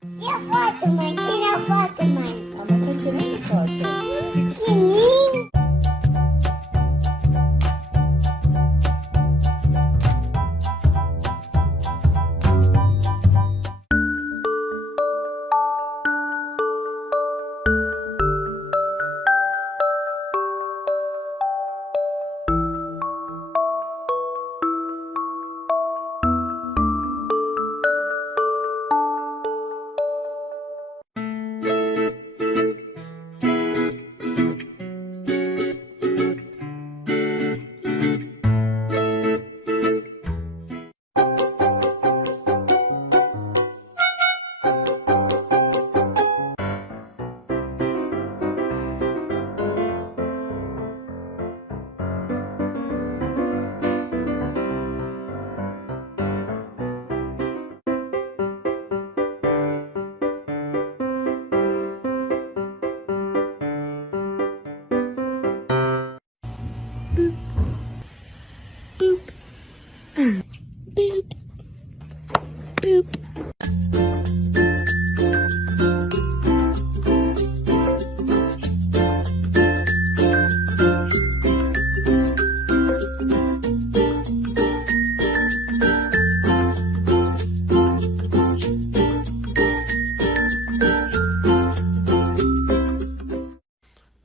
Farkındayım. Ama kötüne mi sordun? Boop. Boop.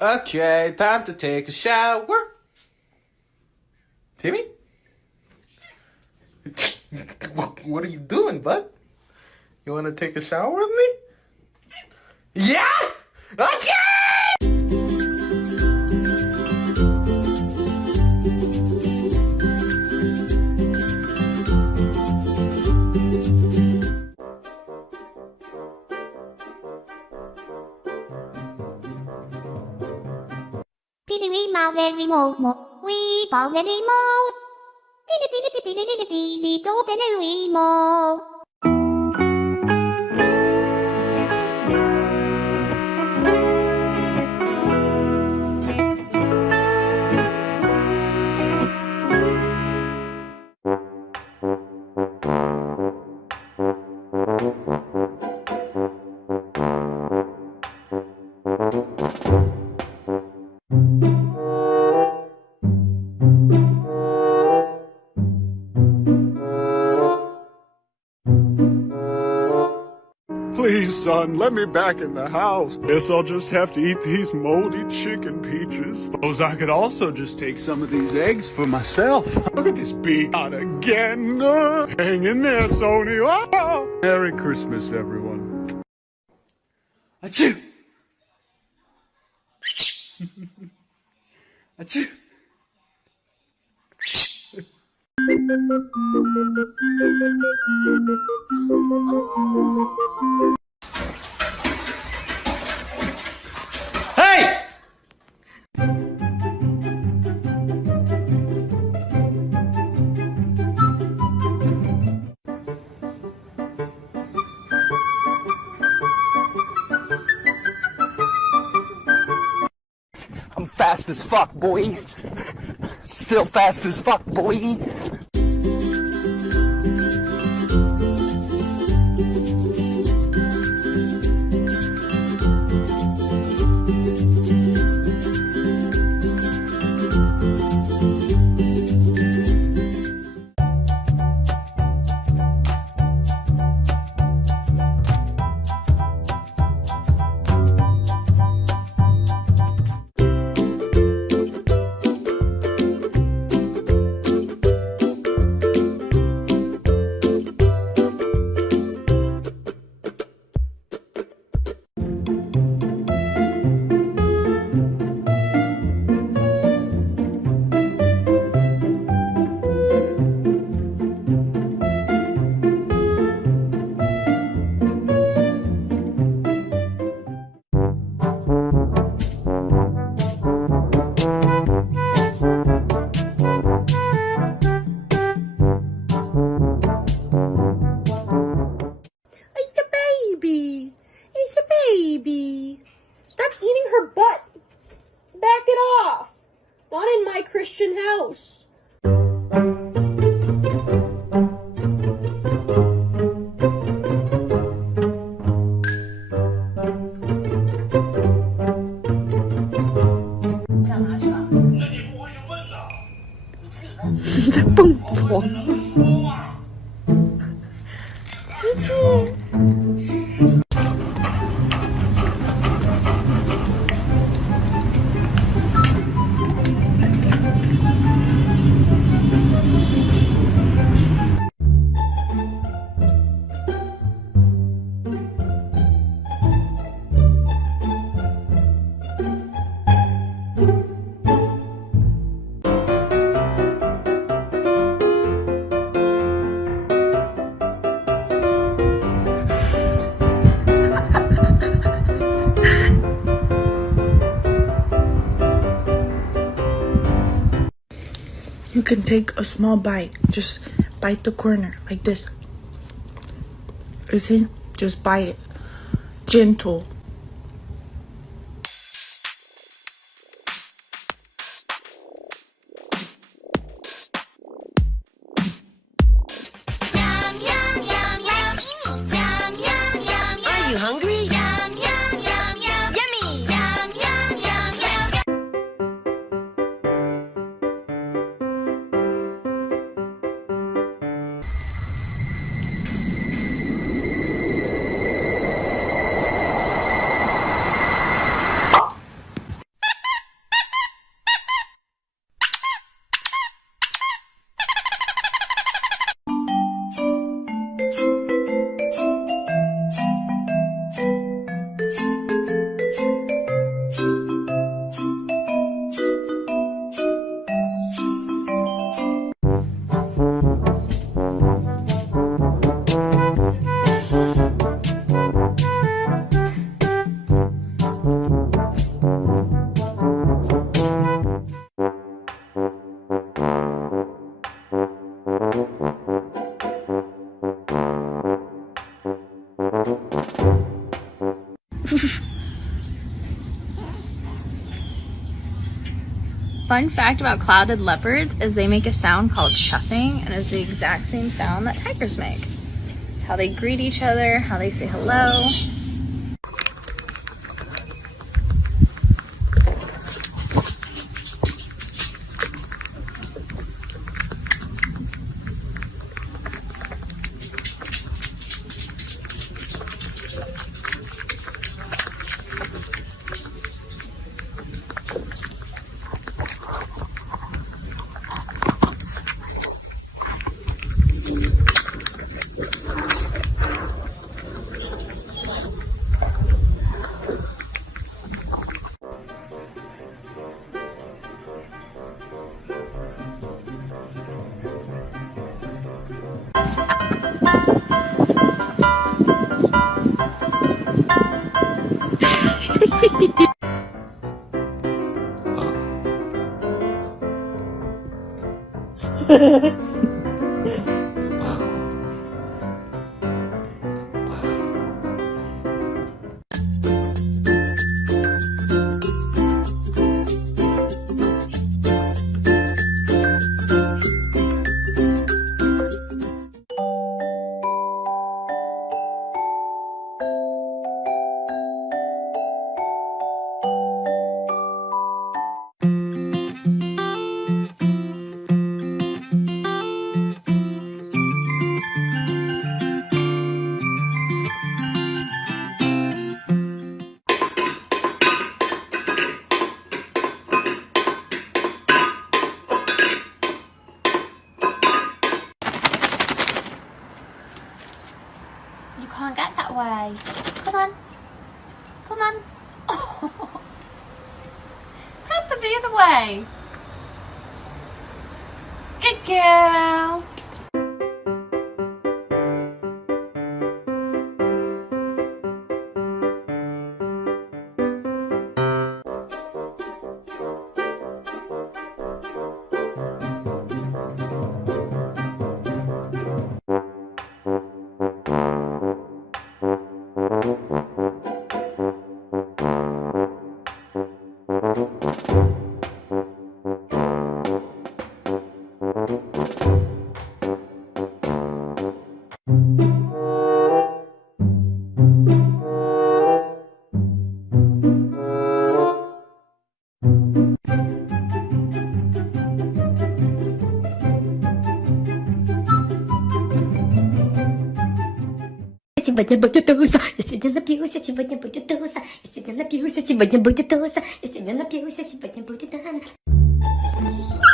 Okay, time to take a shower. Timmy? What are you doing, bud? You want to take a shower with me? Yeah? Okay! We mount very mo. We fall very mo. Go very mo. Please, son, let me back in the house. Guess I'll just have to eat these moldy chicken peaches. Suppose I could also just take some of these eggs for myself. Look at this beak. Not again. Hang in there, Sony. Oh! Merry Christmas, everyone. Achoo! Achoo! Hey! I'm fast as fuck, boy. Still fast as fuck, boy. Tatlı. You can take a small bite. Just bite the corner like this. You see? Just bite it. Gentle. Yum, yum, yum, let's eat. Yum, yum, yum, yum. Are you hungry? Yum, yum, yum, yum. Yummy. Yum, yum, yum, let's go. Fun fact about clouded leopards is they make a sound called chuffing, and it's the exact same sound that tigers make. It's how they greet each other, how they say hello. You can't get that way. Come on. Come on. Oh. Pepper, the other way. Good girl. сегодня будет туса. Я сегодня напьюсь, сегодня будет туса. Я сегодня напьюсь, сегодня будет туса. Я сегодня напьюсь, сегодня будет туса.